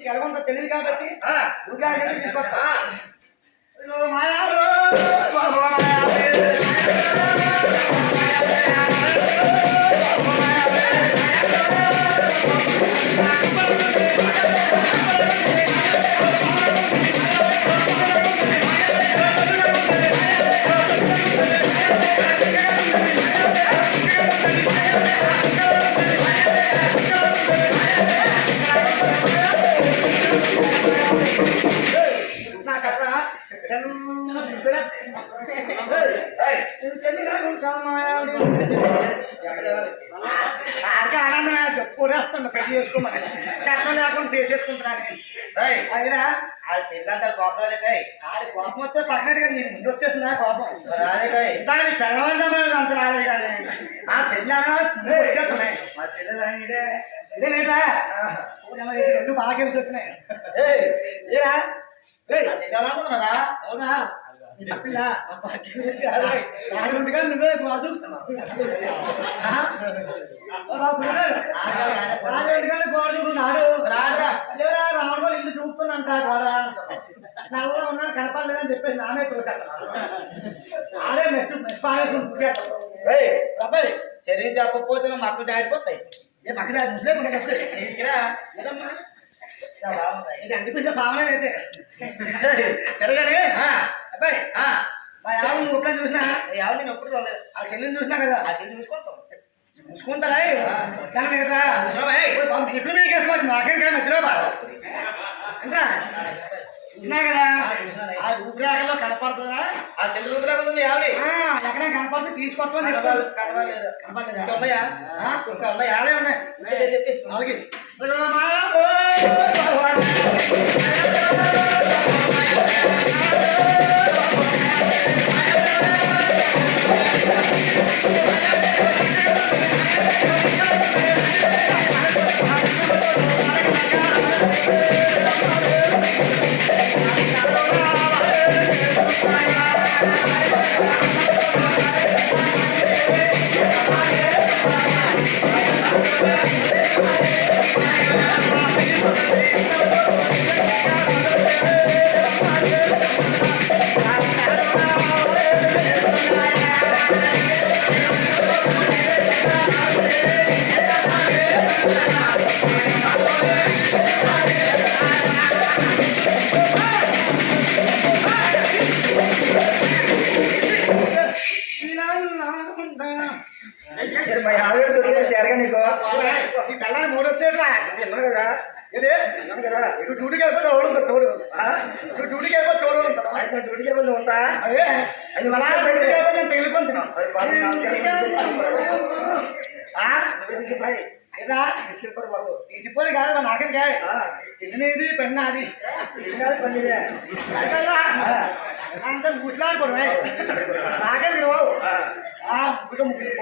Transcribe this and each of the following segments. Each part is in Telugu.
ఎలగొంత తెలియదు కాబట్టి ఆ, దుర్గా అనేది తీసుకొస్తా ఆ. కట్నం లేకుండా చేసేసుకుంటున్నాను. ఏయ్, అదిరా ఆ సిద్ధాంతాలు కోపరాలేకాయ్. ఆడి కోపం వస్తే నేను ముందు కోపం. రాలేకాయ్. దాని అంత రాలేదు కానీ ఆ వచ్చేస్తున్నాయి. మా చెల్లెలు. రెండు బాగా వచ్చేస్తున్నాయి. ఏయ్, ఏరా? అవునా? నువ్వే గోడుతున్నాడు రాడురా. ఏరా రాముడు వాళ్ళు ఇల్లు చూపుతున్నంట గోడ నల్ల ఉన్నాడు చూసాను ఆడే మెస్ మెస్ అబ్బాయి శరీరం చెప్పకపోతే మా అక్కలు దాడిపోతాయి ఏ పక్కన ముసలే ఇలా బాగుంటాయి. ఇది అనిపించే భావన అయితే. ఆ, అబ్బాయి మా యావ నువ్వు ఎప్పుడైనా చూసినా? ఎవరు నేను ఎప్పుడు చూడలేదు. ఆ చెల్లిని చూసినా కదా? ఆ చెల్లి చూసుకుంటాం. చూసుకుంటారా? దాని మీద చూడబాయ్. ఎప్పుడు మీకు వేసుకోవచ్చు నాకేం కానీ మధ్యలో బాధ అంతా. చూసినా కదా ఆ రూపురేఖలో కనపడుతుందా ఆ చెల్లి రూపు లేకపోతుంది ఆవిడ ఎక్కడ కనపడితే తీసుకొస్తామని చెప్తాను. కనపడలేదా? ఇంకా ఉన్నాయా ఉన్నాయా అలాగే ఓ, భగవాన్. మా ఆవిడ దొరికితే జరగ నీకు ఈ పిల్లని మూడు వచ్చేట్లా విన్నాను కదా ఇది విన్నాను కదా ఇటు డ్యూటీకి వెళ్ళిపోతే ఎవడు ఉంటాడు తోడు? ఇటు డ్యూటీకి వెళ్ళిపోతే తోడు ఉంటాడు అయితే డ్యూటీకి వెళ్ళి ఉంటా అదే అది మళ్ళా బయటికి వెళ్ళిపోతే నేను తగిలిపోతున్నాం మరి బాబు బాబు తీసిపోయి కాదు నాకే కాదు ఆ, చిన్నది పెన్న అది. అంత ముసలాడుకోడు నాకే బాబు ఆ ముగ్గురు ముగ్గురు పోటీ అదే,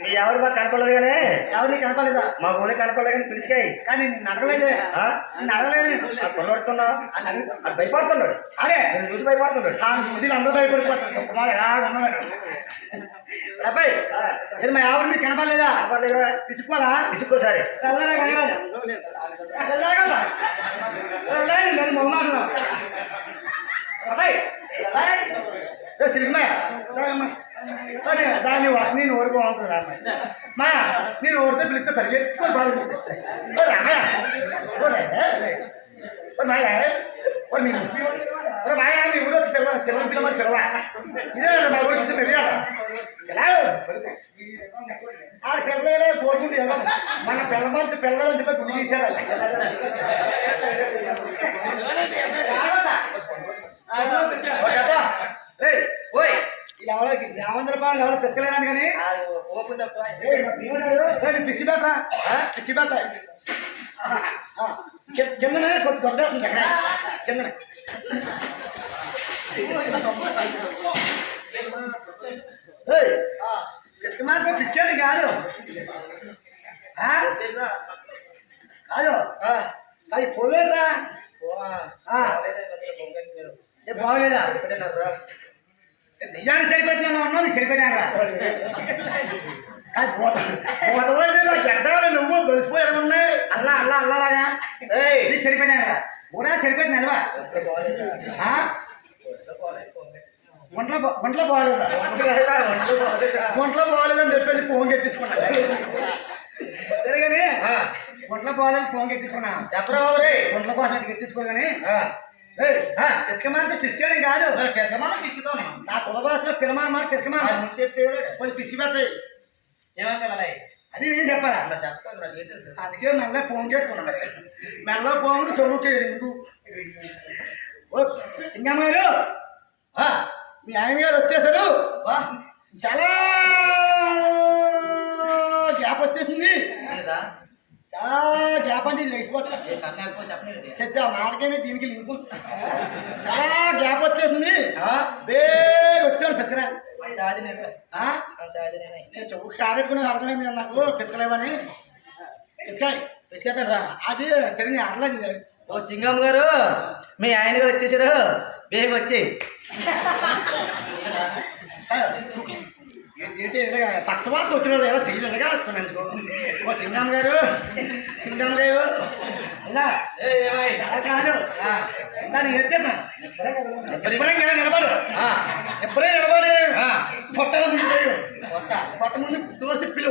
నీ ఎవరు మాకు కనపడలేదు కానీ ఎవరిని కనపడలేదా మా ఊళ్ళో కనపడలేదు కానీ పిలిచికాయి కానీ నేను నడవలేదు నేను నడవలేదు నేను. ఆ అది భయపడుతున్నాడు అదే నేను చూసి భయపడుతున్నాడు ఆ ముసలి అందరూ భయపడిపోతున్నాడు కుమార్ ఎలా ఉన్నాడు అబ్బాయి ఇది మా ఆవిడ కనపడలేదా కనపడలేదు తీసుకోవాలా తీసుకోసారి సరే కనగలరా? వెళ్ళరా? వెళ్ళరా? నేను మొహమాటం. వాడుతున్నా అమ్మాయి. మా నేను ఊరితో పిలిస్తే పరిగెత్తుకొని బాగుంటుంది రామయ్య. మాయ. నీ మాయ నీ ఊరు పిల్ల చిన్న పిల్లమని పిల్లవా? ఇదే మా ఊరికి తెలియాలా? ఎలా? ఆ పిల్లలే పోతుంది మన పిల్లమంది పిల్లలు చెప్పి గుడి తీశారు ఓయ్. ఎవరికి రామంద్ర బాబు ఎవరు తెచ్చలేదని కానీ ఏయ్, నీ కిందనే కొద్ది దొరకేస్తుంది అక్కడ. కిందనే. ఏయ్, కాదు. కాదు. అది పోలేదురా. ఏ బాగలేదా? నిజానికి సరిపెట్టినా ఉన్నాను నీకు సరిపెట్టాను నువ్వు గడిచిపోయి ఉన్నాయి అల్లా అల్లా అల్లాగా చెడిపోయినా కూడా చెడిపోయిన నిలవా ఒంట్లో ఒంట్లో బాగాలేదా ఒంట్లో బాగాలేదని చెప్పేసి ఫోన్ కట్టించుకున్నా సరేగాని ఒంట్లో బాగాలేదని ఫోన్ కట్టించుకున్నా చెప్పరా ఒంట్లో కోసం కట్టించుకోగానే పిసికమానంటే పిసికేయడం కాదు పిసకమానం పిసుకుతాను నా కుల భాషలో పిలమాన మాట పిసకమానం చెప్పి కొంచెం పిసికి పెడతాయి అది నేను చెప్పాలా? అందుకే మెల్ల ఫోన్ చేసుకున్నాం మరి మెల్ల ఫోన్ చదువుకే ఎందుకు? ఓ సింగమ్మ గారు మీ ఆయన గారు వచ్చేసారు. చాలా గ్యాప్ వచ్చేసింది? చాలా గ్యాప్ అంది ఆ మాటకైనా దీనికి లింక్. చాలా గ్యాప్ వచ్చేసింది? బే వచ్చాను పెద్దరా చెవు కారెట్టుకుని అర్థమైంది నాకు పిచ్చలేవని పిచ్చకాయ తీసుకెళ్తాను రా అది సరే నేను ఓ సింగం గారు మీ ఆయన గారు వచ్చేసారు బేగ వచ్చి ఏంటి ఇలాగ పక్షవాత వచ్చిన వాళ్ళు ఎలా చేయలేదుగా వస్తున్నాను ఓ సింగం గారు సింగం గారు ఇలా కాదు దాన్ని ఎత్తేమ్మా ఎప్పుడైనా నిలబడు. ఎప్పుడైనా నిలబడి. ఆ. పొట్టల ముందు. పొట్ట ముందు దోసి పిలు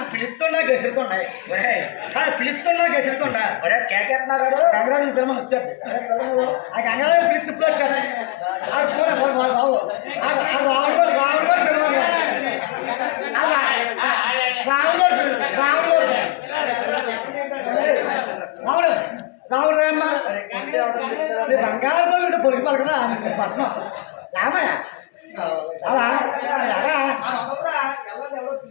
అది పిలుస్తున్నా గెసురుతున్నాయి అది పిలుస్తున్నా గెసురుతుండా ఒరే కేకేస్తున్నారు గంగరాజు పిల్లమని వచ్చారు ఆ గంగరాజు పిలిచి ఇప్పుడు వచ్చారు బాబు రావుడు రావుడు పిలవాలి. రావుడు రావుడు రావుడు రావుడు రామ్మ బంగారు పళ్ళు పొలికి పలకదా పట్నం. రామయ్య అవా ఎలా